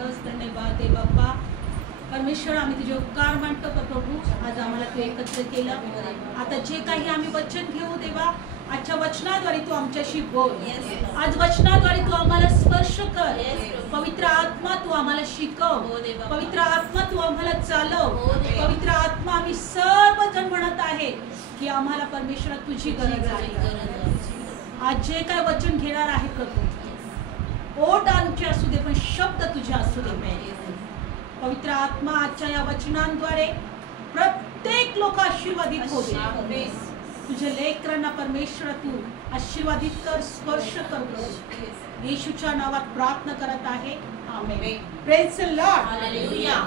Jesus, धन्यवाद आहे बाप्पा परमेश्वर. आम्ही तुझे उपकार मानतो प्रभू, आज आम्हाला तू एकत्र केलं. आता जे काही आम्ही वचन घेऊ देवा, आजच्या वचनाद्वारे तू आमच्याशी बोल. आज वचनाद्वारे तू आम्हाला स्पर्श कर. पवित्र आत्मा तू आम्हाला शिकव. पवित्र आत्मा तू आम्हाला चालव. पवित्र आत्मा आम्ही सर्वजण म्हणत आहे की आम्हाला परमेश्वर तुझी गरज आहे. आज जे काय वचन घेणार आहे प्रभू, ओठ आमचे असू दे पण शब्द तुझे असू दे. पवित्र आत्मा आजच्या या वचनांद्वारे प्रत्येक लोक आशीर्वादित होऊ दे. तुझ्या लेकरांना परमेश्वर तू आशीर्वादित कर, स्पर्श कर. येशूच्या नावात प्रार्थना करत आहे, amen. Praise the lord. Hallelujah.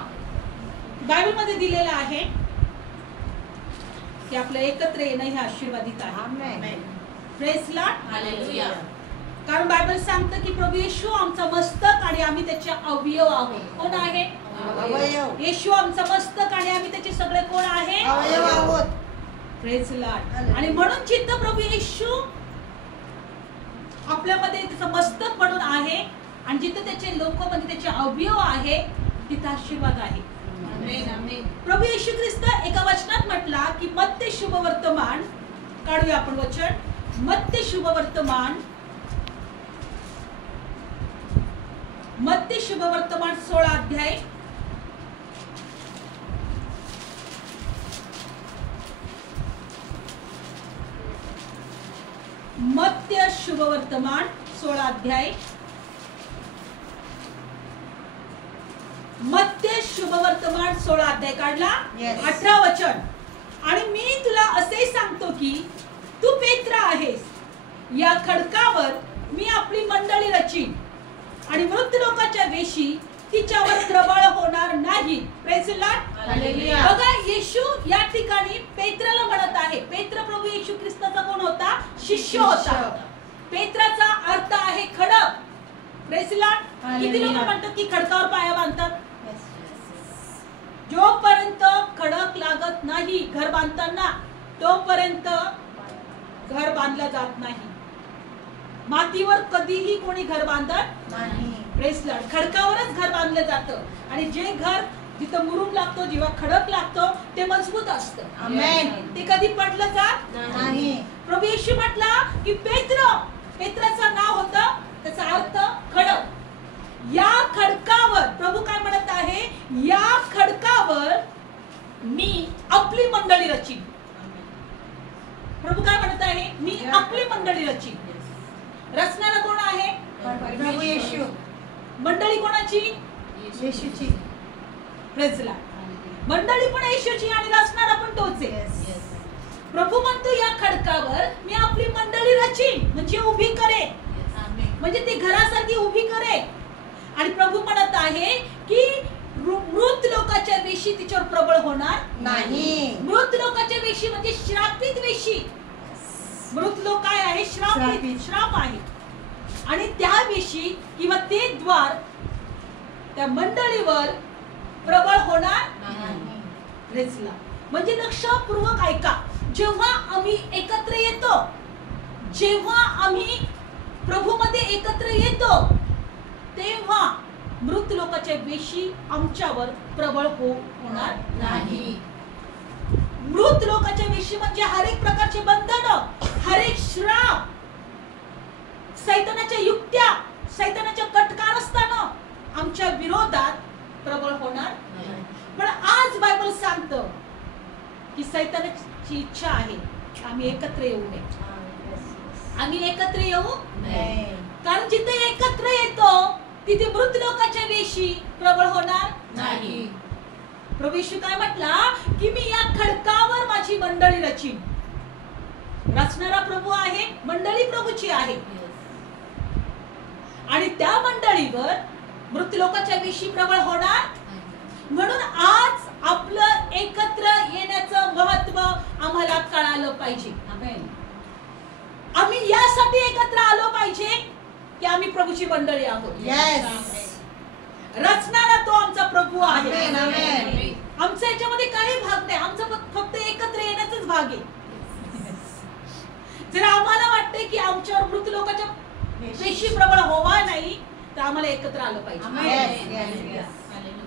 Bible मध्ये दिलेलं आहे की आपलं एकत्र येणं हे आशीर्वादित आहे. Amen. Praise the lord. Hallelujah. कारण बायबल सांगतं की प्रभू येशू आमचा मस्तक आणि आम्ही त्याचे अवयव आहोत. कोण आहे? अवयव. येशू आमचा मस्तक आणि आम्ही त्याचे सगळे कोण आहे? अवयव आहोत. Praise the Lord. आणि म्हणून जिथं प्रभू येशू आपल्यामध्ये त्याचं मस्तक म्हणून आहे आणि जिथं त्याचे लोक म्हणजे त्याचे अवयव आहे तिथं आशीर्वाद आहे. आमेन. आमेन. प्रभू येशू ख्रिस्त एका वचनात म्हटला की मत्ते शुभ वर्तमान, काढूया आपण वचन, मत्ते शुभ वर्तमान, मत्ते शुभ वर्तमान 16 अध्याय, मत्ते शुभ वर्तमान 16 अध्याय, मत्ते शुभ वर्तमान 16 अध्याय काढला. 18 वचन. आणि मी तुला असे सांगतो की तू पेत्र आहेस, या खडकावर मी आपली मंडळी रचीन आणि मृत लोकांच्या वेशी तिच्यावर प्रबळ होणार नाही. Praise the lord. हालेलुया. बघा येशू या ठिकाणी पेत्राला म्हणत आहे. पेत्र प्रभू येशू ख्रिस्ताचा कोण होता? शिष्य होता. पेत्राचा अर्थ आहे खडक. Praise the Lord. किती लोक म्हणतात की खडकावर पाया बांधतात? जोपर्यंत खडक लागत नाही घर बांधताना तोपर्यंत घर बांधलं जात नाही. मातीवर कधीही कोणी घर बांधत नाही. Praise the Lord. खडकावरच घर बांधलं जातं आणि जे घर जिथं मुरुम लागतो, जेव्हा खडक लागतो ते मजबूत असतं. आमेन. ते कधी पडलं जात नाही. प्रभू येशू म्हटला की पेत्राचं नाव होतं, त्याचा अर्थ खडक. या खडकावर प्रभू काय म्हणत आहे? या खडकावर मी आपली मंडळी रचीन. प्रभू काय म्हणत आहे? मी आपली मंडळी रचीन. रचणारा कोण आहे? प्रभू येशू. मंडळी कोणाची? येशूची. Praise the lord. मंडळी पण येशूची आणि रचणारा पण तोच आहे. प्रभू म्हणतो या खडकावर मी आपली मंडळी रचीन, म्हणजे उभी करे, म्हणजे ती घरासारखी उभी करे. आणि प्रभू म्हणत आहे की मृत लोकांच्या वेशी तिच्यावर प्रबळ होणार नाही. मृत लोकांच्या वेशी म्हणजे श्रापित वेशी. मृत लोक काय आहे? श्राप आहे. आणि त्या वेशी किंवा ते द्वार त्या मंडळीवर प्रबळ होणार नाही. Praise the Lord. म्हणजे लक्षपूर्वक ऐका. जेव्हा आम्ही एकत्र येतो, जेव्हा आम्ही प्रभू मध्ये एकत्र येतो तेव्हा मृत लोकांच्या वेशी आमच्यावर प्रबळ होणार नाही. मृत लोकांच्या वेशी म्हणजे हर एक प्रकारचे बंधन, हर एक श्राप, सैतानाच्या युक्त्या, सैतानाच्या कटकारस्थानं आमच्या विरोधात प्रबळ होणार नाही. पण आज बायबल सांगतं की सैतानाची इच्छा आहे आम्ही एकत्र येऊ नये. आम्ही एकत्र येऊ नये. कारण जिथे एकत्र येतो तिथे मृत लोकांच्या वेशी प्रबळ होणार नाही. प्रभू येशू काय म्हटला की मी या खडकावर माझी मंडळी रचीन. रचणारा प्रभू आहे, मंडळी प्रभूची आहे. आणि त्या मंडळीवर मृत लोकांच्या वेशी प्रबळ होणार. म्हणून आज आपलं एकत्र येण्याचं महत्व आम्हाला कळालं पाहिजे. आमेन. आम्ही यासाठी एकत्र आलो पाहिजे की आम्ही प्रभूची मंडळी आहोत. रचणारा तो आमचा प्रभू आहे. आमचा याच्यामध्ये काही भाग नाही. आमचा फक्त एकत्र येण्याचाच भाग आहे. जर आम्हाला वाटते की आमच्यावर मृत लोकांच्या वेशी प्रबळ होवा नाही तर आम्हाला एकत्र आलं पाहिजे.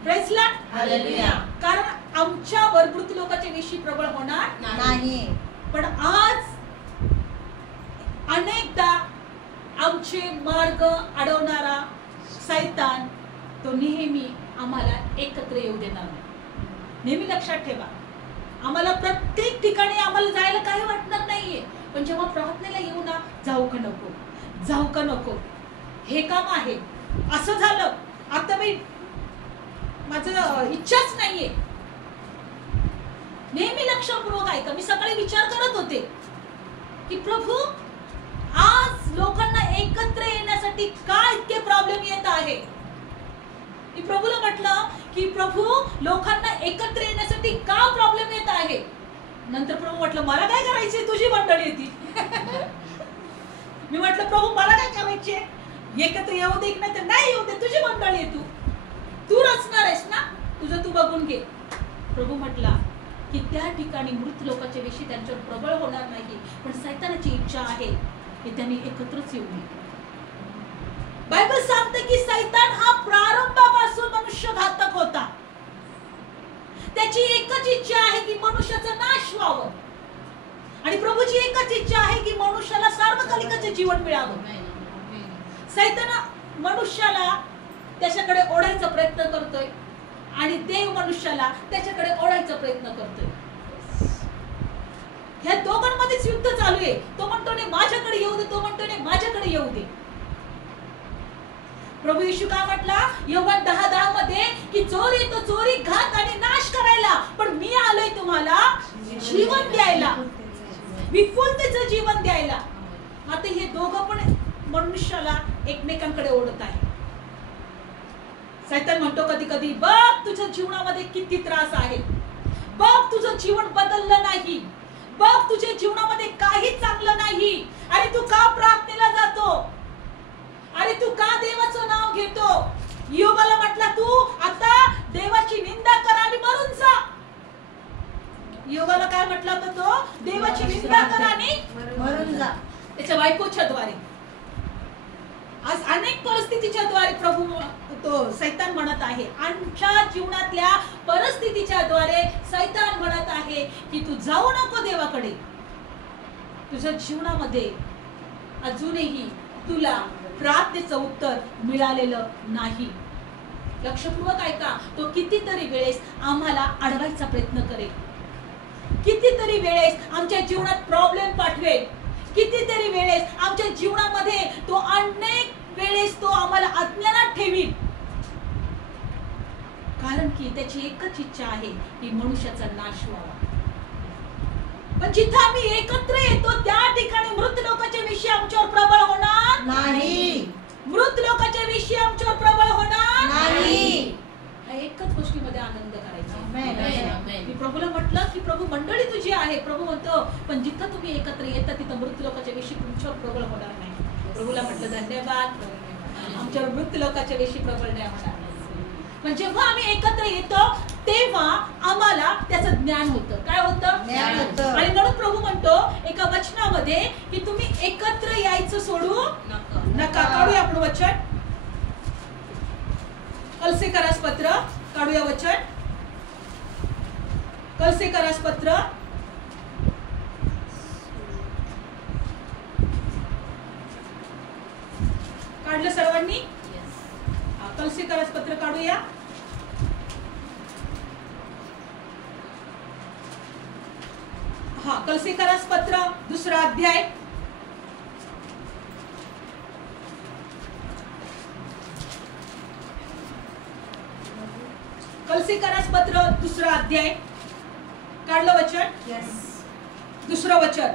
Praise lord. हालेलुया. कारण आमच्यावर मृत लोकांच्या विषयी प्रबळ होणार नाही. पण आज अनेकदा आमचे मार्ग अडवणारा सैतान तो नेहमी आम्हाला एकत्र येऊ देणार नाही. नेहमी लक्षात ठेवा, आम्हाला प्रत्येक ठिकाणी आम्हाला जायला काही वाटणार नाहीये, पण जेव्हा प्रार्थनेला येऊ ना, जाऊ का नको, जाऊ का नको, हे काम आहे, असं झालं, आता मी माझं इच्छाच नाहीये. नेहमी लक्षपूर्वक ऐका. मी सकाळी विचार करत होते की प्रभू, आज लोकांना एकत्र येण्यासाठी काय इतके प्रॉब्लेम येत आहे. मी प्रभूला म्हटलं की प्रभू, लोकांना एकत्र येण्यासाठी का प्रॉब्लेम येत आहे. नंतर प्रभू म्हटलं, मला काय करायचे, तुझी मंडळी येते. मी म्हटलं, प्रभू मला काय करायचे, एकत्र येऊ दे नाही तर नाही येऊ दे, तुझी मंडळी आहे, तू रचणार आहेस ना, तुझं तू बघून घे. प्रभू म्हटला की त्या ठिकाणी मृत लोकांच्या विषयी त्यांच्यावर प्रबळ होणार नाही, पण सैतानाची इच्छा आहे की त्यांनी एकत्रच येऊ नये. बायबल सांगते की सैतान हा प्रारंभापासून मनुष्यघातक होता. त्याची एकच इच्छा आहे की मनुष्याचं नाश व्हावं, आणि प्रभूची एकच इच्छा आहे की मनुष्याला सार्वकालिकाचे जीवन मिळावं. सैतान मनुष्याला त्याच्याकडे ओढायचा प्रयत्न करतोय, आणि देव मनुष्याला त्याच्याकडे ओढायचा प्रयत्न करतोय. ह्या दोघांमध्येच युद्ध चालू आहे. तो म्हणतो नाही माझ्याकडे येऊ दे, तो म्हणतो नाही माझ्याकडे येऊ दे. प्रभू येशू काय म्हटला योहान 10:10 मध्ये की चोर येतो चोरी, घात आणि नाश करायला, पण मी आलोय तुम्हाला जीवन द्यायला, विपुलतेचं जीवन द्यायला. आता हे दोघं पण मनुष्याला एकमेकांकडे ओढत आहे. सैतान म्हणतो कधी कधी, बघ तुझ्या जीवनामध्ये किती त्रास आहे, बघ तुझं जीवन बदललं नाही, बघ तुझ्या जीवनामध्ये काही चांगलं नाही, अरे तू का प्रार्थनेला जातो, अरे तू का देवाचं नाव घेतो. योबाला म्हटला तू आता देवाची निंदा कर आणि मरून जा. योबाला काय म्हटलं होतं, तो देवाची निंदा कर आणि मरून जा. त्याच्या बायकोच्या द्वारे, आज अनेक परिस्थितीच्या द्वारे प्रभू तो सैतान म्हणत आहे, आमच्या जीवनातल्या परिस्थितीच्या द्वारे सैतान म्हणत आहे की तू जाऊ नको देवाकडे. तुझ्या जीवनामध्ये अजूनही तुला प्रार्थनेचं उत्तर मिळालेलं नाही. लक्षपूर्वक ऐका. तो कितीतरी वेळेस आम्हाला अडवायचा प्रयत्न करेल, कितीतरी वेळेस आमच्या जीवनात प्रॉब्लेम पाठवेल, कितीतरी वेळेस आमच्या जीवनामध्ये तो अनेक वेळेस तो आम्हाला अज्ञानात ठेवील. कारण की त्याची एकच इच्छा आहे की मनुष्याचा नाश व्हावा. पण जिथे आम्ही एकत्र येतो त्या ठिकाणी मृत लोकांच्या विषयी आमच्यावर प्रबळ होणार नाही, मृत लोकांच्या विषयी आमच्यावर प्रबळ होणार नाही. एकच गोष्टीमध्ये आनंद करायचा. मी प्रभूला म्हटलं की प्रभू मंडळी तुझी आहे. प्रभू म्हणतो पण जिथं तुम्ही एकत्र येता तिथं मृत लोकांच्या विषयी तुमच्यावर प्रबळ होणार नाही. प्रभूला म्हटलं धन्यवाद, आमच्यावर मृत लोकांच्या विषयी प्रबळ नाही होणार. पण जेव्हा आम्ही एकत्र येतो तेव्हा आम्हाला त्याचं ज्ञान होतं. काय होतं? आणि म्हणून प्रभू म्हणतो एका वचनामध्ये की तुम्ही एकत्र यायचं सोडू नका. काढूया आपण वचन, कलसेकरास पत्र काढूया वचन, कलसेकरास पत्र काढलं सर्वांनी? कलसेकरास पत्र काढूया. हा, कलसेकरास पत्र 2रा अध्याय, कलसेकरास पत्र 2रा अध्याय काढलं वचन? 2रं वचन.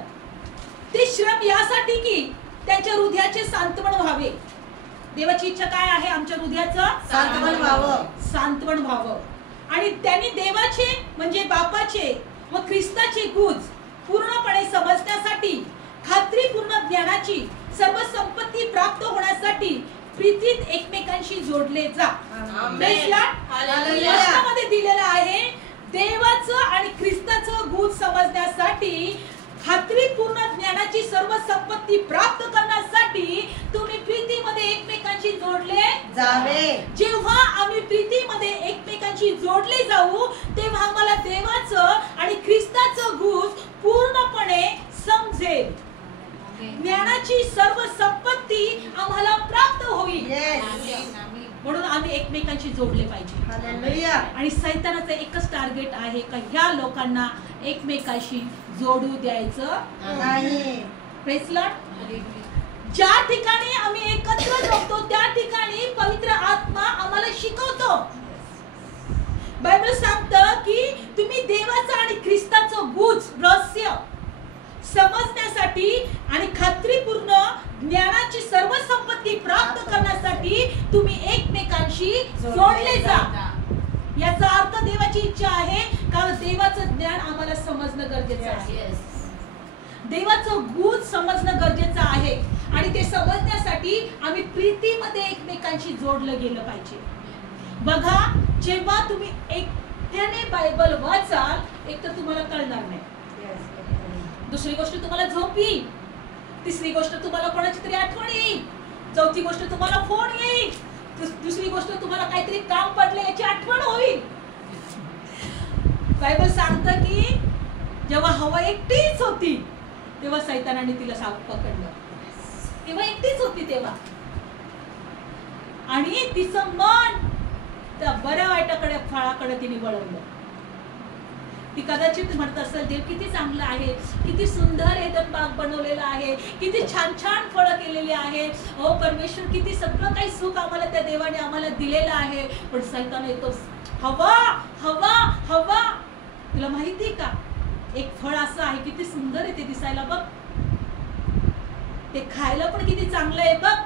ते श्रम यासाठी की त्यांच्या हृदयाचे सांत्वन व्हावे. देवाची इच्छा काय आहे? आमच्या हृदयाचं सांत्वन व्हावं. आणि त्यांनी देवाचे म्हणजे बापाचे व ख्रिस्ताचे गुज पूर्णपणे समजण्यासाठी, खात्रीपूर्ण ज्ञानाची सर्व संपत्ती प्राप्त होण्यासाठी प्रीतीत एकमेकांशी जोडले जा. मध्ये दिलेलं आहे देवाचं आणि ख्रिस्ताचं गुज समजण्यासाठी, खात्रीपूर्ण ज्ञानाची सर्व संपत्ती प्राप्त करण्यासाठी तुम्ही प्रीती प्रीतीमध्ये एकमेकांशी जोडले जावे. जेव्हा आम्ही प्रीतीमध्ये एकमेकांशी जोडले जाऊ तेव्हा आम्हाला देवाचं आणि ख्रिस्ताचं गुण पूर्णपणे समजेल. ज्ञानाची सर्व संपत्ती आम्हाला प्राप्त होईल. Yes. म्हणून आम्ही एकमेकांशी जोडले पाहिजे. हालेलुया. आणि सैतानाचं एकच टार्गेट आहे का ह्या लोकांना एकमेकांशी जोडू द्यायचं नाही. Praise Lord. ज्या ठिकाणी आम्ही एकत्र जोडतो त्या ठिकाणी पवित्र आत्मा आम्हाला शिकवतो. बायबल सांगतं की तुम्ही देवाचं आणि ख्रिस्ताचं गुज रहस्य समजण्यासाठी आणि खात्रीपूर्ण ज्ञानाची सर्व संपत्ती प्राप्त करण्यासाठी तुम्ही एकमेकांशी जोडले जा. याचा अर्थ देवाची इच्छा आहे कारण देवाचं ज्ञान आम्हाला समजणं गरजेचं आहे. देवाचं गुण समजणं गरजेचं आहे आणि ते समजण्यासाठी आम्ही प्रीतीमध्ये एकमेकांशी जोडलं गेलं पाहिजे. बघा, जेव्हा तुम्ही एकट्याने बायबल वाचाल एक तर तुम्हाला कळणार नाही. दुसरी गोष्ट तुम्हाला झोप येईल. तिसरी गोष्ट तुम्हाला कोणाची तरी आठवण येईल. चौथी गोष्ट तुम्हाला फोन येईल. दुसरी गोष्ट तुम्हाला काहीतरी काम पडलं याची आठवण होईल. बायबल सांगतं की जेव्हा हवा एकटीच होती तेव्हा सैतानाने तिला पकडलं. तेव्हा एकटीच होती तेव्हा आणि तिचं मन त्या बऱ्या वाईटाकडे फळाकडे तिने वळवलं. ती कदाचित म्हणत असेल देव किती चांगलं आहे, किती सुंदर एदन बाग बनवलेला आहे, किती छान छान फळं केलेली आहे. हो परमेश्वर, किती सगळं काही सुख आम्हाला त्या देवाने आम्हाला दिलेलं आहे. पण सैतान येतो हवा हवा हवा. तुला माहिती का एक फळ असं आहे किती सुंदर आहे ते दिसायला बघ, ते खायला पण किती चांगलं आहे बघ,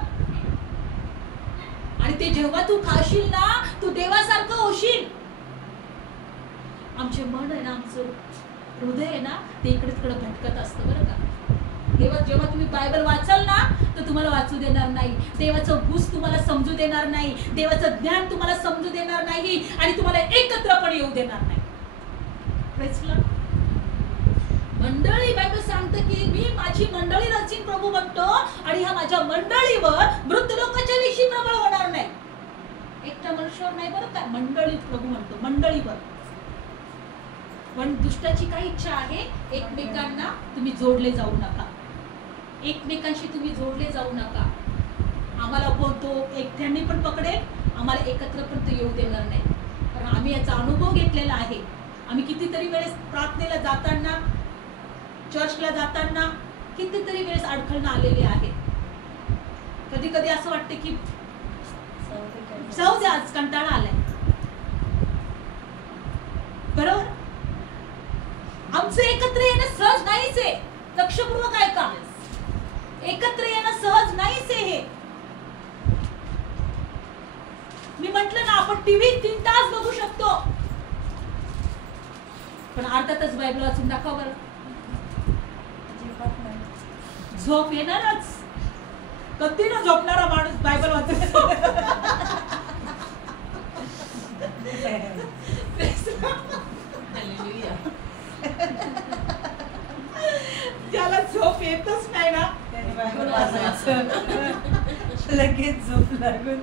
आणि ते जेव्हा तू खाशील ना तू देवासारखं होशील. आमचे मन आहे ना, आमचं हृदय आहे ना, ते इकडे तिकडे भटकत असतं बरं का. जेव्हा तुम्ही बायबल वाचाल ना तर तुम्हाला वाचू देणार नाही. देवाचं गुण तुम्हाला समजू देणार नाही. देवाचं ज्ञान तुम्हाला समजू देणार नाही आणि तुम्हाला एकत्र पण येऊ देणार नाही. Praise Lord. मंडळी, बायबल सांगते की मी माझी मंडळी रचीन प्रभू म्हणतो आणि ह्या माझ्या मंडळीवर मृत लोकांच्या विषयी प्रबळ होणार नाही. एकट्या मनुष्यावर नाही बरं का, मंडळी प्रभू म्हणतो, मंडळीवर. पण दुष्टाची काय इच्छा आहे, एकमेकांना तुम्ही जोडले जाऊ नका, एकमेकांशी तुम्ही जोडले जाऊ नका. आम्हाला बोलतो एकट्याने पण पकडेल, आम्हाला एकत्र पण तो येऊ देणार नाही. कारण आम्ही याचा अनुभव घेतलेला आहे. आम्ही कितीतरी वेळेस प्रार्थनेला जाताना, चर्चला जाताना कितीतरी वेळेस अडखळणं आलेले आहे. कधी कधी असं वाटतं की जाऊ दे, आज कंटाळा आलाय. बरोबर, आमचं एकत्र येणं सहज नाहीच आहे. लक्षपूर्वक ऐका, एकत्र येणं सहज नाहीच आहे. हे मी म्हटलं ना, आपण टीव्ही 3 तास बघू शकतो, पण अर्धा तास बायबल वाचून दाखवा बरं. झोप येणारच. कधी न झोपणारा माणूस बायबल वाचतो. त्याला झोप येतच नाही ना, लगेच झोप लागून.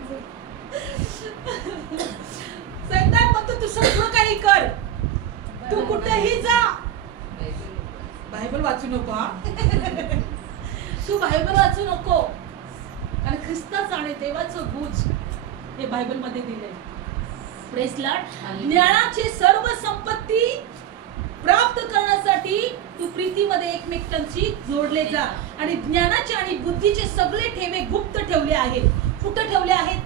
सैतान म्हणतो तू सगळं काही कर, तू कुठेही जा, बायबल वाचू नको. हा, तू बायबल वाचू नको. आणि ख्रिस्ताचं आणि देवाचं गुज हे बायबल मध्ये दिलंय. Praise Lord. ज्ञानाची सर्व संपत्ती प्राप्त करण्यासाठी तू प्रीतीमध्ये एकमेकांशी जोडले जा. आणि ज्ञानाचे आणि बुद्धीचे सगळे ठेवे गुप्त ठेवले आहेत. कुठं ठेवले आहेत?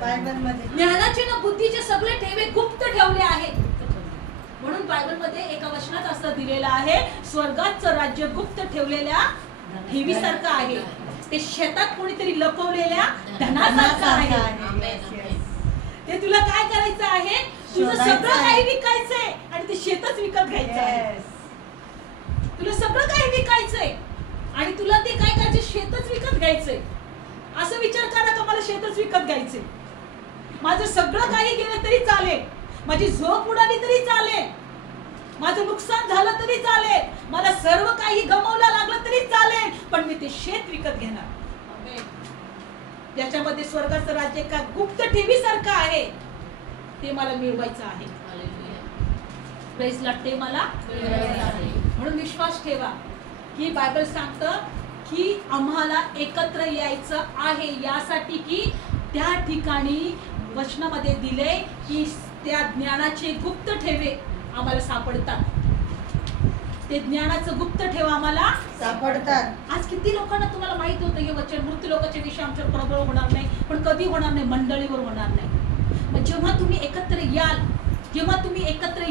बायबल मध्ये. ज्ञानाचे ना बुद्धीचे सगळे ठेवे गुप्त ठेवले आहेत. म्हणून बायबल मध्ये एका वचनात असं दिलेलं आहे, स्वर्गाचं राज्य गुप्त ठेवलेल्या ठेवीसारखं आहे. ते शेतात कोणीतरी लपवलेल्या धनासारखं आहे. ते तुला काय करायचं आहे? तुझं सगळं काही विकायचंय आणि ते शेतच विकत घ्यायचं आहे. तुला सगळं काही विकायचंय आणि तुला ते काय करायचं? शेतच विकत घ्यायचंय. असं विचार करा का मला शेतच विकत घ्यायचंय, माझं सगळं काही गेलं तरी चालेल, माझी झोप उडाली तरी चालेल, माझं नुकसान झालं तरी चालेल, मला सर्व काही गमावलं लागलं तरी चालेल, पण मी ते शेत विकत घेणार. ज्याच्यामध्ये स्वर्गाचं राज्य एका गुप्त ठेवीसारखं आहे, ते मला मिळवायचं आहे. प्रेज लॉर्ड, ते मला मिळवायचं आहे. म्हणून विश्वास ठेवा की बायबल सांगतं की आम्हाला एकत्र यायचं आहे, यासाठी की त्या ठिकाणी वचनामध्ये दिले की त्या ज्ञानाचे गुप्त ठेवे आम्हाला सापडतात. ते ज्ञानाचं गुप्त ठेव आम्हाला सापडतात. आज किती लोकांना तुम्हाला माहित होतं हे वचन, मृत्यू लोकांच्या विषयी आमच्यावर प्रबळ होणार नाही, पण कधी होणार नाही, मंडळीवर होणार नाही. मग जेव्हा तुम्ही एकत्र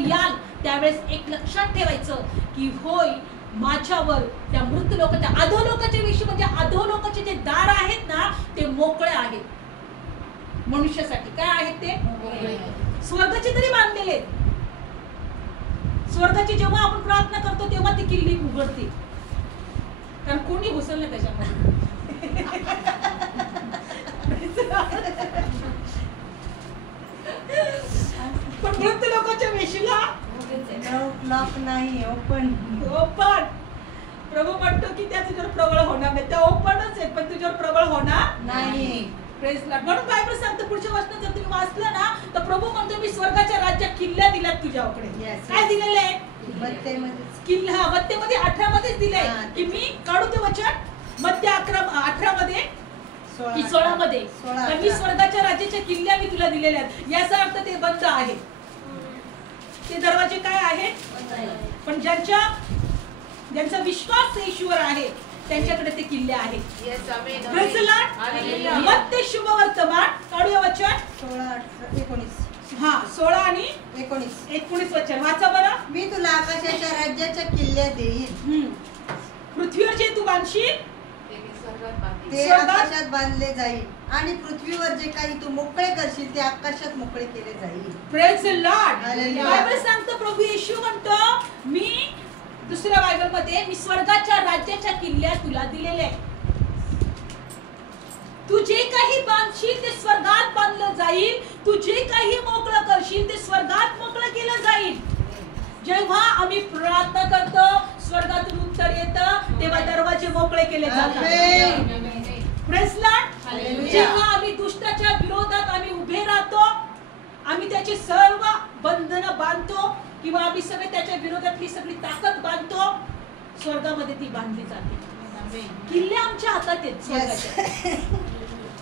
याल त्यावेळेस एक लक्षात ठेवायचं की होय, माझ्यावर त्या मृत्यू लोकांच्या अधोलोकाच्या विषयी, म्हणजे अधोलोकाचे जे दार आहेत ना, ते मोकळे आहेत मनुष्यासाठी. काय आहेत ते? स्वर्गाचे तरी बांधलेले. स्वर्गाची जेव्हा आपण प्रार्थना करतो तेव्हा ती किल्ली उघडते, कारण कोणी घुसल नाही त्याच्यामध्ये. पण मृत्यू लोकांच्या वेशीला लॉक नाही, ओपन. प्रभू म्हणतो की त्या तुझ्यावर प्रबळ होणार नाही, त्या ओपनच आहेत पण तुझ्यावर प्रबळ होणार नाही. Praise Lord. म्हणून बायबल सांगतं पुढच्या वचनात जर तुम्ही वाचलं ना, तर प्रभू म्हणतो मी स्वर्गाच्या राज्यात किल्ल्या दिल्यात तुझ्याकडे. काय दिलेलं आहे? किल्ला. मत्तेमध्ये 18 मध्येच दिलंय की मी काढू ते वचन मत्ते 18 मध्ये की 16 मध्ये, मी स्वर्गाच्या राज्याच्या किल्ल्या मी तुला दिलेल्या आहेत. याचा अर्थ ते बंद आहे, ते दरवाजे काय आहेत? पण ज्यांचा विश्वास येशूवर आहे त्यांच्याकडे ते किल्ले आहेत. Praise the Lord. मत्ते शुभ वर्तमान काढूया वचन 16 आणि 19 वचन वाचा बरं. मी तुला आकाशाच्या राज्याच्या किल्ल्या देईन. पृथ्वीवर जे तू बांधशील ते आकाशात बांधले जाईल, आणि पृथ्वीवर जे काही तू मोकळे करशील ते आकाशात मोकळे केले जाईल. Praise the lord. Hallelujah. Bible सांगतं प्रभू येशू म्हणतो मी दुसऱ्या बायबल मध्ये मी स्वर्गाच्या राज्याच्या किल्ल्या तुला दिलेल्या आहेत. तू जे काही बांधशील ते स्वर्गात बांधलं जाईल, तू जे काही मोकळं करशील ते स्वर्गात मोकळं केलं जाईल. जेव्हा आम्ही प्रार्थना करतो स्वर्गातून उत्तर येतं, तेव्हा दरवाजे मोकळे केले जातात. Praise Lord. जेव्हा आम्ही दुष्टाच्या विरोधात आम्ही उभे राहतो, आम्ही त्याची सर्व बंधनं बांधतो किंवा आम्ही सगळे त्याच्या विरोधात ही सगळी ताकद बांधतो, स्वर्गामध्ये ती बांधली जाते. किल्ले आमच्या हातात आहेत. स्वर्गाच्या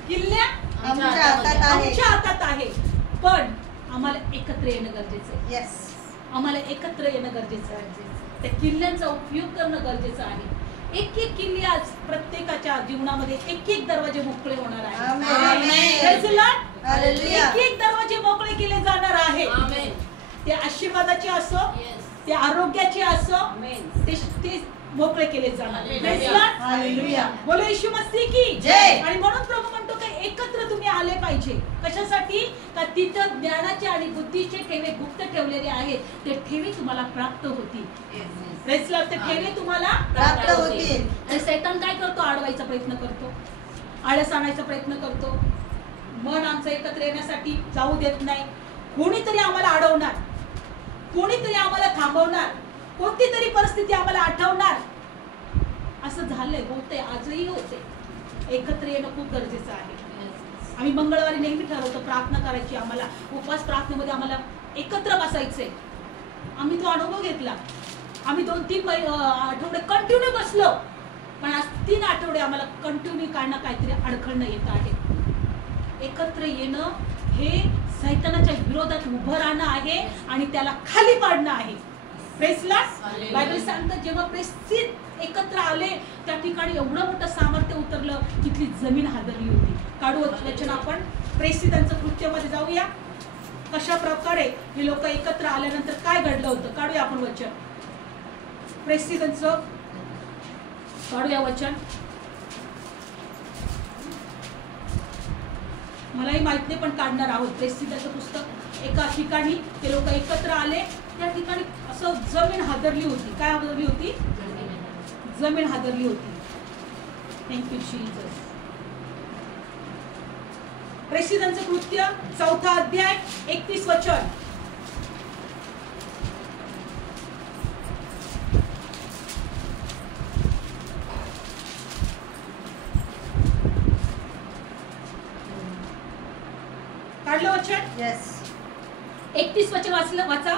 किल्ल्या आमच्या हातात आहे, पण आम्हाला एकत्र येणं गरजेचं आहे. आम्हाला एकत्र येणं गरजेचं आहे. त्या किल्ल्यांचा उपयोग करणं गरजेचं आहे. एक एक किल्ले आज प्रत्येकाच्या जीवनामध्ये एक एक दरवाजे मोकळे होणार आहे. एक एक दरवाजे मोकळे केले जाणार आहे. ते आशीर्वादाचे असो, ते आरोग्याचे असो, ते मोकळे केले जाणार. बोलो येशू मसीह की जय. आणि म्हणून प्रभू म्हणतो की एकत्र तुम्ही आले पाहिजे. कशासाठी? का तिथं ज्ञानाचे आणि बुद्धीचे ठेवे गुप्त ठेवलेले आहेत, ते ठेवे तुम्हाला प्राप्त होतील. Praise Lord. ते ठेवे तुम्हाला प्राप्त होतील. आणि शैतान काय करतो? अडवायचा प्रयत्न करतो, आळस आणायचा प्रयत्न करतो, मन आमचं एकत्र येण्यासाठी जाऊ देत नाही. कोणीतरी आम्हाला अडवणार, कोणीतरी आम्हाला थांबवणार, कोणती तरी परिस्थिती आम्हाला आठवणार. असं झालंय, होतंय, आजही होते. एकत्र येणं खूप गरजेचं आहे. आम्ही मंगळवारी नेहमी ठरवतो प्रार्थना करायची, आम्हाला उपवास प्रार्थनेमध्ये आम्हाला एकत्र बसायचंय. आम्ही तो अनुभव घेतला. आम्ही 2-3 आठवडे कंटिन्यू बसलो, पण आज 3 आठवडे आम्हाला कंटिन्यू काय ना काहीतरी अडखळणं येत आहे. एकत्र येणं हे सैतानाच्या विरोधात उभं राहणं आहे आणि त्याला खाली पाडणं आहे. Praise Lord. बायबल सांगतं जेव्हा प्रेषित एकत्र आले त्या ठिकाणी एवढं मोठं सामर्थ्य उतरलं, तिथली जमीन हादरली होती. काढू वचन आपण प्रेषितांचं कृत्यामध्ये जाऊया. कशा प्रकारे हे लोक एकत्र आल्यानंतर काय घडलं होतं. काढूया आपण वचन प्रेषितांचं, काढूया वचन. मलाही माहित नाही पण काढणार आहोत. प्रेषितांचं पुस्तक. एका ठिकाणी ते लोक एकत्र आले, त्या ठिकाणी असं जमीन हादरली होती. काय हादरली होती? जमीन हादरली होती. Thank you Jesus. प्रेषितांचं कृत्य 4था अध्याय 31 वचन. येस. 31 वचन वाचा.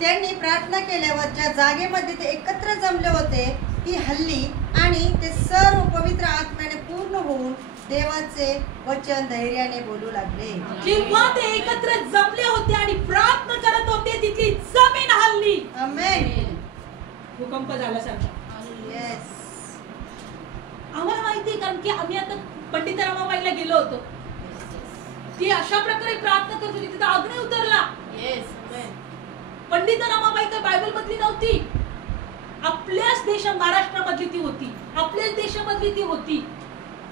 त्यांनी प्रार्थना केल्यावर ज्या जागेमध्ये ते एकत्र जमले होते ती हल्ली आणि ते सर्व पवित्र आत्म्याने पूर्ण होऊन देवाचे वचन धैर्याने बोलू लागले. जेव्हा ते एकत्र जमले होते आणि प्रार्थना करत होते तिथली जमीन हलली. आमेन. भूकंप झाल्यासारखा. येस. आम्हाला माहिती आहे कारण की आम्ही आता पंडित रमाबाईला गेलो होतो. ती अशा प्रकारे प्रार्थना करत होती तिथं अग्नी उतरला. पंडित रमाबाई काय बायबल मधली नव्हती. आपल्याच महाराष्ट्रामधली ती होती. आपल्याच देशामधली ती होती.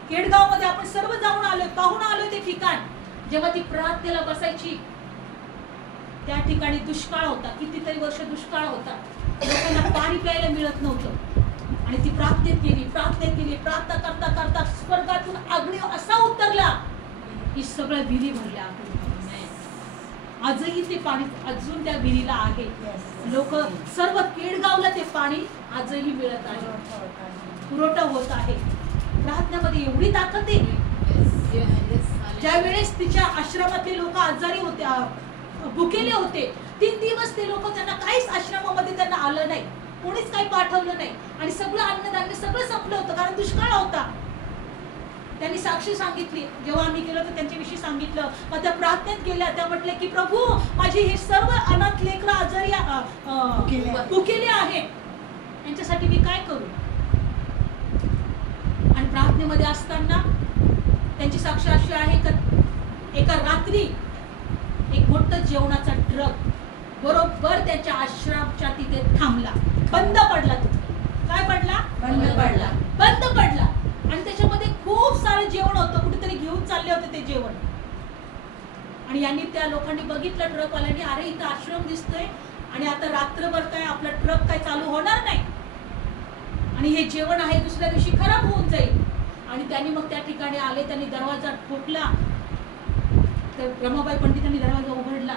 केडगाव मध्ये आपण सर्व जाऊन आलोय, पाहून आलोय ते ठिकाण. जेव्हा ती प्रार्थनेला बसायची त्या ठिकाणी दुष्काळ होता. कितीतरी वर्ष दुष्काळ होता. लोकांना पाणी प्यायला मिळत नव्हतं. आणि ती प्रार्थना केली. प्रार्थना करता करता स्वर्गातून अग्नी असा उतरला की सगळ्या विहिरी भरल्या. आजही ते पाणी अजून त्या विहिरीला आहे. लोक सर्व केडगावला ते पाणी आजही मिळत आहे. पुरवठा होत आहे. प्रार्थनेमध्ये एवढी ताकद आहे. ज्या वेळेस तिच्या आश्रमातले लोक आजारी होते, भुकेले होते, 3 दिवस ते लोक त्यांना काहीच आश्रमामध्ये त्यांना आलं नाही, कोणीच काही पाठवलं नाही आणि सगळं अन्नधान्य सगळं संपलं होतं कारण दुष्काळ होता. त्यांनी साक्षी सांगितली. जेव्हा आम्ही गेलो तर त्यांच्याविषयी सांगितलं. मग त्या प्रार्थनेत गेल्या. त्या म्हटल्या की प्रभू माझी हे सर्व अनाथ लेकरं आजारी भुकेले आहेत, यांच्यासाठी मी काय करू. आणि प्रार्थनेमध्ये असताना त्यांची साक्ष अशी आहे की एका रात्री एक मोठा जेवणाचा ट्रक बरोबर त्यांच्या आश्रमच्या तिथे थांबला. बंद पडला. काय पडला? बंद पडला. आणि त्याच्यामध्ये खूप सारं जेवण होतं. कुठेतरी घेऊन चालले होते ते जेवण. आणि यांनी त्या लोकांनी बघितलं, ट्रकवाल्यांनी, अरे इथं आश्रम दिसतोय आणि आता रात्रभर काय आपला ट्रक काय चालू होणार नाही आणि हे जेवण आहे दुसऱ्या दिवशी खराब होऊन जाईल. आणि त्यांनी मग त्या ठिकाणी आले. त्यांनी दरवाजा ठोकला. तर रमाबाई पंडितांनी दरवाजा उघडला.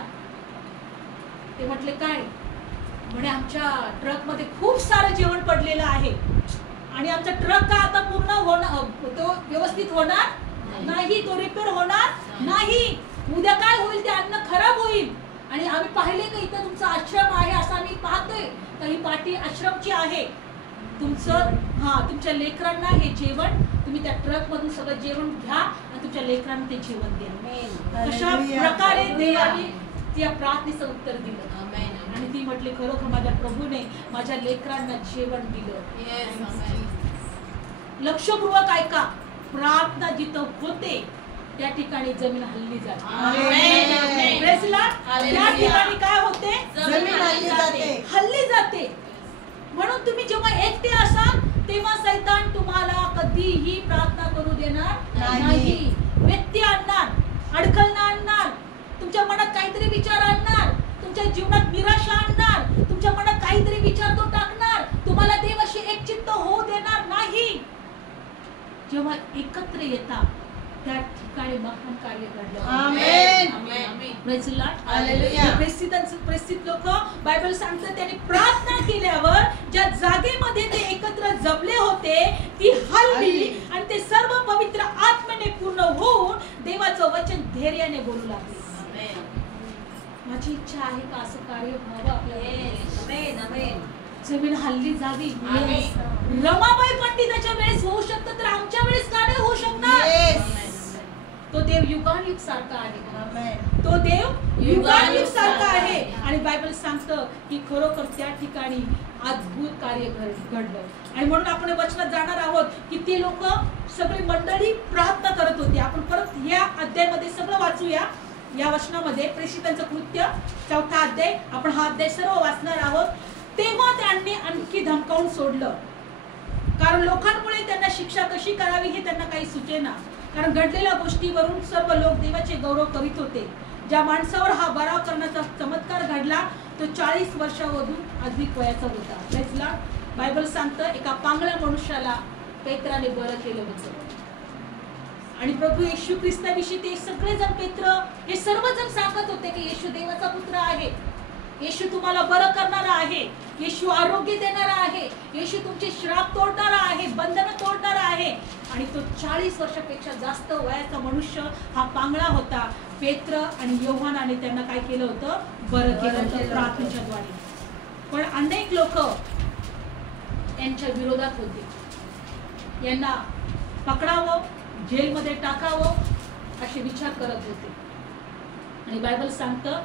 ते म्हटले काय? म्हणे आमच्या ट्रक मध्ये खूप सारं जेवण पडलेलं आहे आणि आमचा ट्रक का आता पूर्ण होणार, तो व्यवस्थित होणार नाही, तो रिपेअर होणार नाही. उद्या काय होईल? ते अन्न खराब होईल. आणि आम्ही पाहिले की इथं तुमचा आश्रम आहे असं आम्ही पाहतोय. तर ही पाठी आश्रमची आहे. तुमच्या लेकरांना हे जेवण तुम्ही त्या ट्रक मधून सगळं जेवण घ्या आणि तुमच्या लेकरांना ते जेवण द्या. अशा प्रकारे देवाने त्या प्रार्थनेचं उत्तर दिलं. आणि ती म्हटली खरोखर माझ्या प्रभूने माझ्या लेकरांना जेवण दिलं. लक्षपूर्वक ऐका. प्रार्थना जिथं होते त्या ठिकाणी जमीन हल्ली जाते. त्या ठिकाणी काय होते? जमीन हल्ली जाते. म्हणून तुम्ही जेव्हा एकटे असाल तेव्हा सैतान तुम्हाला कधीही प्रार्थना करू देणार नाही. व्यक्ती आणणार, अडकलना आणणार, तुमच्या मनात काहीतरी विचार आणणार, तुमच्या जीवनात निराशा आणणार, तुमच्या मनात काहीतरी विचार तो टाकणार. तुम्हाला देवाशी एकचित्त होऊ देणार नाही. जेव्हा एकत्र येता त्या ठिकाणी महान कार्य घडलं. आमेन. Praise lord. हालेलुया. प्रेषित लोक बायबल सांगतात त्यांनी प्रार्थना केल्यावर ज्या जागेमध्ये ते एकत्र जमले होते ती हलली आणि ते सर्व पवित्र आत्म्याने पूर्ण होऊन देवाचं वचन धैर्याने बोलू लागले. माझी इच्छा आहे का असं कार्य व्हावं आपल्याला. जमीन हल्ली जावी. रमाबाई पंडिताच्या वेळेस होऊ शकतं तर आमच्या वेळेस का नाही होऊ शकणार? तो देव युगानुयुग सारखा आहे. तो देव युगानुयुग सारखा आहे. आणि बायबल सांगतं की खरोखर त्या ठिकाणी अद्भुत कार्य घडलं. आणि म्हणून आपण वचनात जाणार आहोत की ते लोक सगळी मंडळी प्रार्थना करत होती. आपण परत या अध्यायामध्ये सगळं वाचूया. या वचनामध्ये प्रेषितांचं कृत्य 4था अध्याय, आपण हा अध्याय सर्व वाचणार आहोत. तेव्हा त्यांनी आणखी धमकावून सोडलं कारण लोकांमुळे त्यांना शिक्षा कशी करावी हे त्यांना काही सुचेना. कारण घडलेल्या गोष्टीवरून सर्व लोक देवाचे गौरव करीत होते. ज्या माणसावर हा बराव करण्याचा चमत्कार घडला तो 40 वर्षावरून अधिक वयाचा होता. Praise Lord. बायबल सांगतं एका पांगळ्या मनुष्याला पेत्राने बरं केलं होतं. आणि प्रभू येशू ख्रिस्ताविषयी ते सगळेजण पेत्र हे सर्वजण सांगत होते की येशू देवाचा पुत्र आहे. येशू तुम्हाला बरं करणारा आहे. येशू आरोग्य देणारा आहे. येशू तुमचे श्राप तोडणारा आहे, बंधनं तोडणारा आहे. आणि तो 40 वर्षापेक्षा जास्त वयाचा मनुष्य हा पांगळा होता. पेत्र आणि योहानाने त्यांना काय केलं होतं? बरं केलं होतं प्रार्थनेच्या द्वारे. पण अनेक लोक यांच्या विरोधात होते. यांना पकडावं, जेलमध्ये टाकावं असे विचार करत होते. आणि बायबल सांगतं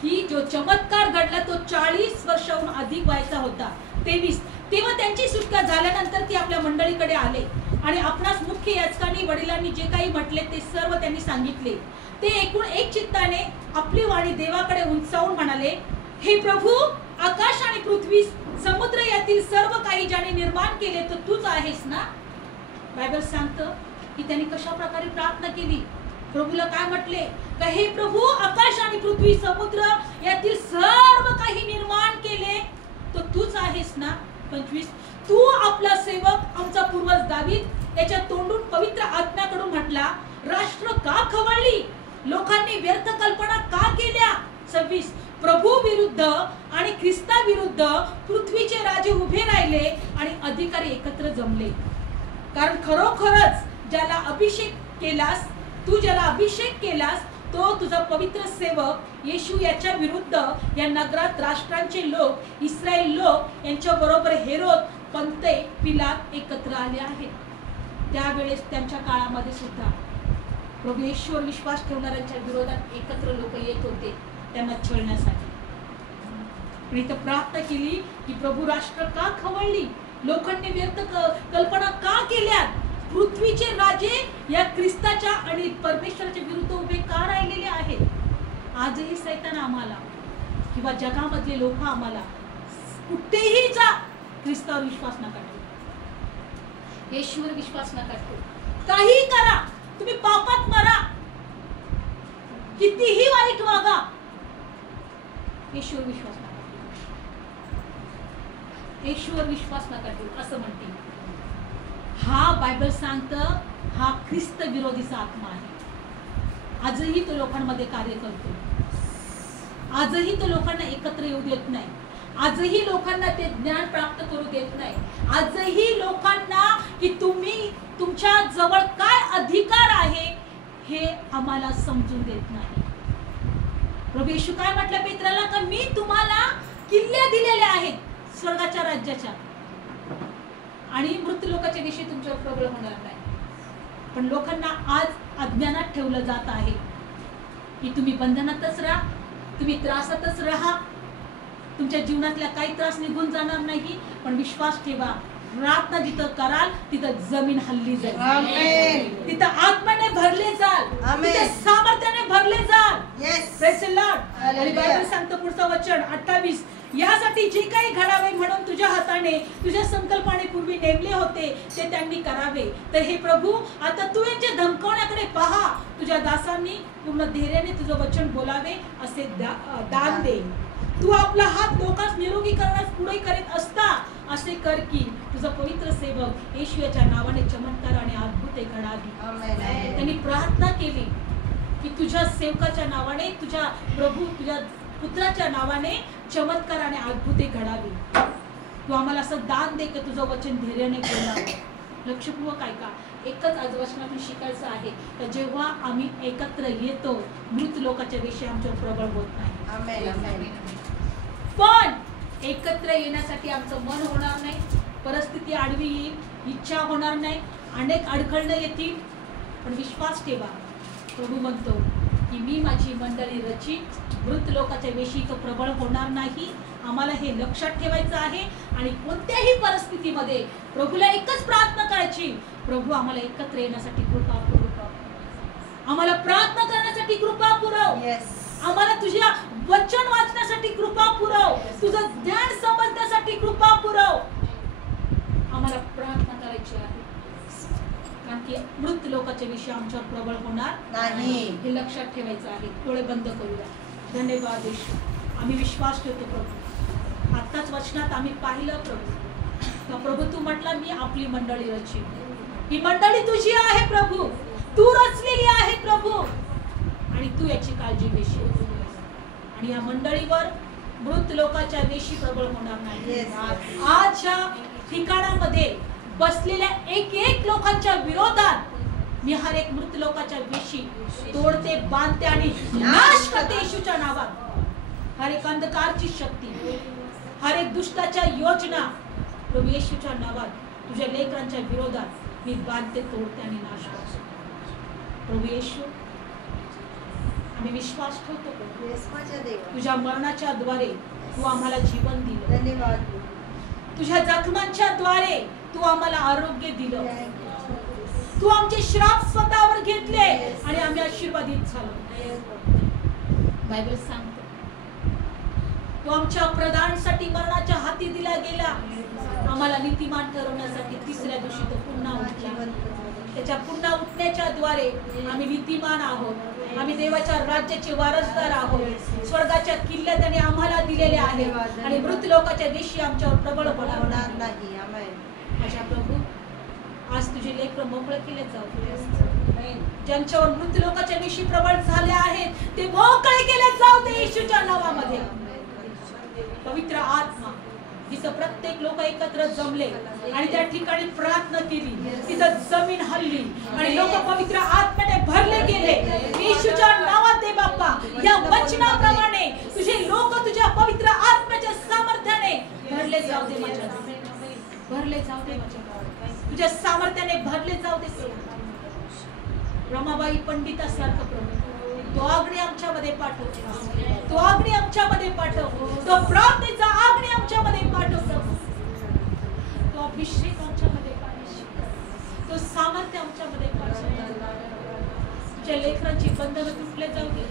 की जो चमत्कार घडला तो 40 वर्षाहून अधिक वयाचा होता. 23 तेव्हा त्यांची सुटका झाल्यानंतर ती आपल्या मंडळीकडे आले आणि आपणास मुख्य याजकांनी वडिलांनी जे काही म्हटले ते सर्व त्यांनी सांगितले. ते एकूण एक चित्ताने आपली वाणी देवाकडे उंचावून म्हणाले, हे प्रभू, आकाश आणि पृथ्वी, समुद्र यातील सर्व काही ज्याने निर्माण केले तर तूच आहेस ना. बायबल सांगतं की त्यांनी कशा प्रकारे प्रार्थना केली. प्रभूला काय म्हटले? का हे प्रभू, आकाश आणि पृथ्वी, समुद्र यातील सर्व काही निर्माण केले तर तूच आहेस ना. 25 तू आपला सेवक आमचा पूर्वज दावीद याच्या तोंडून पवित्र आत्म्याकडून म्हटला, राष्ट्र का खवळली, लोकांनी व्यर्थ कल्पना का केल्या. 26 प्रभू विरुद्ध आणि ख्रिस्ता विरुद्ध पृथ्वीचे राजे उभे राहिले आणि अधिकारी एकत्र जमले. कारण खरोखरच ज्याला अभिषेक केलास, तू ज्याला अभिषेक केलास तो तुझा पवित्र सेवक येशू याच्या विरुद्ध या नगरात राष्ट्रांचे लोक, इस्रायल लोक यांच्या बरोबर हेरोद, पंते, पिलात एकत्र आले आहेत. त्यावेळेस त्यांच्या काळामध्ये सुद्धा प्रभू येशूवर विश्वास ठेवणाऱ्यांच्या विरोधात एकत्र लोक येत होते त्यांना छळण्यासाठी. पण इथं प्रार्थना केली की प्रभू, राष्ट्र का खवळली, लोकांनी व्यर्थ कल्पना का केल्यात, पृथ्वीचे राजे या ख्रिस्ताच्या आणि परमेश्वराच्या विरुद्ध उभे का राहिलेले आहेत. आजही सैतान आम्हाला किंवा जगामधले लोक आम्हाला कुठेही जा, ख्रिस्तावर विश्वास नका ठेवू, येशूवर विश्वास नका ठेवू, काही करा, तुम्ही पापात मरा, कितीही वाईट वागा, येशूवर विश्वास नका ठेवू, येशूवर विश्वास नका ठेवू असं म्हणते. हा बायबल सांगतं हा ख्रिस्त विरोधीचा आत्मा आहे. आजही तो लोकांमध्ये कार्य करतो. आजही तो लोकांना एकत्र येऊ देत नाही. आजही लोकांना ते ज्ञान प्राप्त करू देत नाही. आजही लोकांना की तुम्ही तुमच्या जवळ काय अधिकार आहे हे आम्हाला समजून देत नाही. प्रभू येशू काय म्हटलं पेत्राला? का मी तुम्हाला किल्ले दिलेले आहेत स्वर्गाच्या राज्याच्या आणि मृत लोकांच्या विषयी तुमच्यावर प्रबळ होणार नाही. पण लोकांना आज अज्ञानात ठेवलं जात आहे की तुम्ही बंधनातच राहा, तुम्ही त्रासातच राहा, तुमच्या जीवनातल्या काही त्रास निघून जाणार नाही. पण विश्वास ठेवा, प्रार्थना जिथं कराल तिथं जमीन हल्ली जाईल, तिथं आत्म्याने भरले जाल, तिथं सामर्थ्याने भरले जाल. Praise the Lord. आणि बायबल सांगतं पुढचं वचन 28 यासाठी जे काही घडावे म्हणून तुझ्या हाताने तुझ्या संकल्पाने पूर्वी नेमले होते ते त्यांनी करावे. तर हे प्रभू, आता तू यांच्या धमकावण्याकडे पहा, तुझ्या दासांनी पूर्ण धैर्याने तुझं वचन बोलावे असे दान दे. तू आपला हात लोकांस निरोगी करण्यास पुढे करीत असता असे कर की तुझा पवित्र सेवक येशू याच्या नावाने चमत्कार आणि अद्भुते घडावी. त्यांनी प्रार्थना केली की तुझ्या सेवकाच्या नावाने, तुझ्या प्रभू, तुझ्या पुत्राच्या नावाने चमत्कार आणि अद्भुते घडावी. तू आम्हाला असं दान दे की तुझं वचन धैर्याने बोलावं. लक्षपूर्वक ऐका, एकच आज वचनातून शिकायचं आहे तर जेव्हा आम्ही एकत्र येतो मृत लोकांच्या विषयी आमच्यावर प्रबळ होत नाही. पण एकत्र येण्यासाठी आमचं मन होणार नाही, परिस्थिती आडवी येईल, इच्छा होणार नाही, अनेक अडखळणं येतील. पण विश्वास ठेवा, प्रभू म्हणतो की मी माझी मंडळी रचित, मृत लोकांच्या विषयी तो प्रबळ होणार नाही. आम्हाला हे लक्षात ठेवायचं आहे आणि कोणत्याही परिस्थितीमध्ये प्रभूला एकच प्रार्थना करायची, प्रभू आम्हाला एकत्र येण्यासाठी कृपा पुरव, आम्हाला प्रार्थना करण्यासाठी कृपा पुरव, आम्हाला तुझ्या वचन वाचण्यासाठी कृपा पुरव, तुझं ज्ञान समजण्यासाठी कृपा पुरव. आम्हाला प्रार्थना करायची आहे कारण की मृत लोकांच्या विषयी आमच्यावर प्रबळ होणार नाही, हे लक्षात ठेवायचं आहे. डोळे बंद करूया. धन्यवाद येशू, आम्ही विश्वास ठेवतो प्रभू. आताच वचनात आम्ही पाहिलं प्रभू, प्रभू तू म्हटला मी आपली मंडळी रची, ही मंडळी तुझी आहे प्रभू, तू रचलेली आहे प्रभू आणि तू याची काळजी घेशील. आणि या मंडळीवर मृत लोकांच्या वेशी प्रबळ होणार नाही. आज या ठिकाणामध्ये बसलेल्या एक एक लोकांच्या विरोधात मी हर एक मृत लोकांच्या विषयी तोडते, बांधते आणि नाश करते येशूच्या नावात। हर एक अंधकारची शक्ती, हर एक दुष्टाच्या योजना प्रभू येशूच्या नावात तुझ्या लेकरांच्या विरोधात मी बांधते, तोडते आणि नाश करते। प्रभू येशू, आम्ही विश्वास ठेवतो तुझ्या मरणाच्या द्वारे तू आम्हाला जीवन दिलं। धन्यवाद। तुझ्या जखमांच्या द्वारे तू आम्हाला आरोग्य दिलं। तू आमचे श्राप स्वतःवर घेतले आणि आम्ही आशीर्वादित झालो। बायबल सांगतो तू आमच्या प्रधानसाठी मरणाच्या हाती दिला गेला, आम्हाला नीतिमान ठरवण्यासाठी तिसऱ्या दिवशी तो पुन्हा उठला। त्याच्या पुन्हा उठण्याच्या द्वारे आम्ही नीतिमान आहोत, आम्ही देवाच्या राज्याचे वारसदार आहोत। स्वर्गाच्या किल्ल्या त्याने आम्हाला दिलेल्या आहेत आणि मृत लोकांच्या दिवशी आमच्यावर प्रबळ होणार नाही। माझ्या प्रभू, आज तुझे लेकर मोकळे केले जाऊ, ज्यांच्यावर मृत लोकांच्या दिवशी प्रबळ झाले आहेत ते मोकळे केले जाऊ दे येशूच्या नावामध्ये। पवित्र आत्मा, तिथं प्रत्येक लोक एकत्र जमले आणि त्या ठिकाणी प्रार्थना केली, तिथं जमीन हल्ली आणि लोक पवित्र आत्म्याने भरले गेले येशूच्या नावात। दे बाप्पा, या वचनाप्रमाणे तुझे लोक तुझ्या पवित्र आत्म्याच्या सामर्थ्याने भरले जाऊ दे माझ्या, भरले जाऊ दे माझ्या, तुझ्या सामर्थ्याने भरले जाऊ दे। रमाबाई पंडितासारखं प्रभू तो अग्नी आमच्यामध्ये पाठव, तो अग्नी आमच्यामध्ये पाठव, तो प्रार्थनेचा अग्नी आमच्यामध्ये पाठव, तो अभिषेक आमच्यामध्ये पाठव, तो सामर्थ्य आमच्यामध्ये पाठव। तुझ्या लेकरांची बंधनं तुटले जाऊ दे,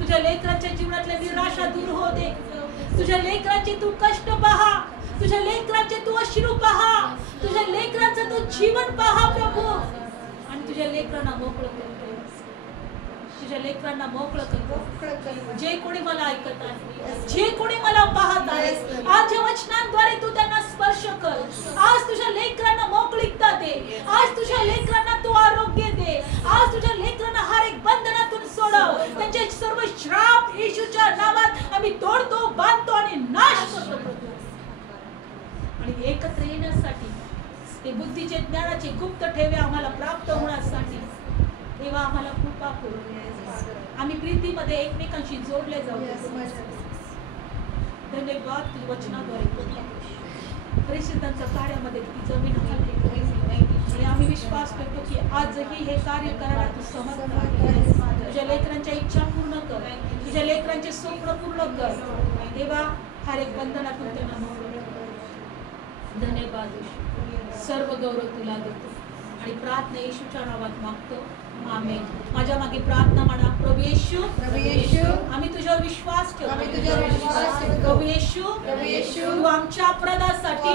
तुझ्या लेकरांच्या जीवनातल्या निराशा दूर हो दे, तुझ्या लेकरांचे तू कष्ट पहा, तुझ्या लेकरांचे तू अश्रू पहा, तुझ्या लेकरांचं तू जीवन पहा प्रभू, आणि तुझ्या लेकरांना मोकळं कर, तुझ्या लेकरांना मोकळं कर। जे कोणी मला ऐकत आहे, जे कोणी मला पाहत आहे, आज या वचनांद्वारे तू त्यांना स्पर्श कर। आज तुझ्या लेकरांना मोकळीकता दे, आज तुझ्या लेकरांना तू आरोग्य दे, आज तुझ्या लेकरांना हर एक बंधनातून सोडव। त्यांचे सर्व श्राप येशूच्या नावात आम्ही तोडतो, बांधतो आणि नाश करतो। आणि एकत्र येण्यासाठी ते बुद्धीचे, ज्ञानाचे गुप्त ठेवे आम्हाला प्राप्त होण्यासाठी देवा आम्हाला कृपा करू। आम्ही प्रीतीमध्ये एकमेकांशी जोडले जाऊ। धन्यवाद तुझ्या वचनाद्वारे परिस्थितीच्या कार्यामध्ये ती जमीन हलली आणि आम्ही विश्वास करतो की आजही हे कार्य करायला तू समर्थ आहेस। तुझ्या लेकरांच्या इच्छा पूर्ण कर, तुझ्या लेकरांचे स्वप्न पूर्ण कर देवा। हर एक बंधनातून त्यांना मोकळं कर। धन्यवाद, सर्व गौरव तुला देतो आणि प्रार्थना येशूच्या नावात मागतो, आमेन। माझ्या मागे प्रार्थना म्हणा, प्रभू येशू, प्रभू येशू, आम्ही तुझ्यावर विश्वास ठेवतो, आम्ही तुझ्यावर विश्वास ठेवतो। प्रभू येशू, प्रभू येशू, तू आमच्या अपराधासाठी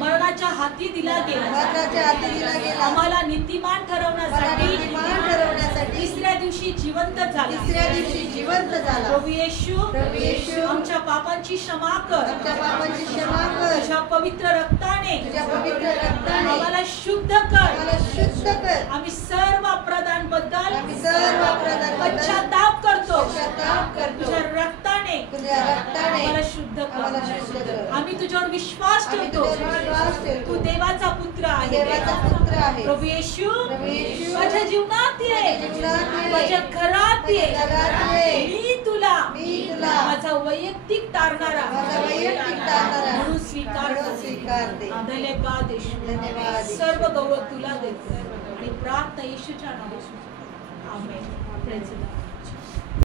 मरणाच्या हाती दिला गेला, मरणाच्या हाती दिला गेला, आम्हाला नीतिमान ठरवण्यासाठी, नीतिमान ठरवण्यासाठी, तिसऱ्या दिवशी जिवंत झाला, तिसऱ्या दिवशी जिवंत झाला। प्रभू येशू, प्रभू येशू, आमच्या पापांची क्षमा कर, आमच्या पापांची क्षमा कर, तुझ्या पवित्र रक्ताने, तुझ्या पवित्र रक्ताने आम्हाला शुद्ध कर, आम्हाला शुद्ध कर। आम्ही सर्व अपराधांबद्दल आम्ही सर्व अपराधांबद्दल पश्चाताप करतो, पश्चाताप करतो। तुझ्या रक्ताने, तुझ्या रक्ताने आम्हाला शुद्ध आम्हाला शुद्ध कर। कर। आम्ही तुझ्यावर विश्वास आम्ही ठेवतो, तुझ्यावर विश्वास ठेवतो। तू देवाचा पुत्र आहे, देवाचा पुत्र आहे। प्रभू येशू, प्रभू येशू, माझ्या जीवनात ये, माझ्या जीवनात ये, माझ्या घरात ये, माझ्या घरात ये। मी तुला माझा वैयक्तिक तारणारा वैयक्तिक तारणारा म्हणून स्वीकार म्हणून स्वीकारते। धन्यवाद येशू, धन्यवाद। सर्व गौरव तुला देतो आणि प्रार्थना येशूच्या नावात, आमेन। Praise the Lord.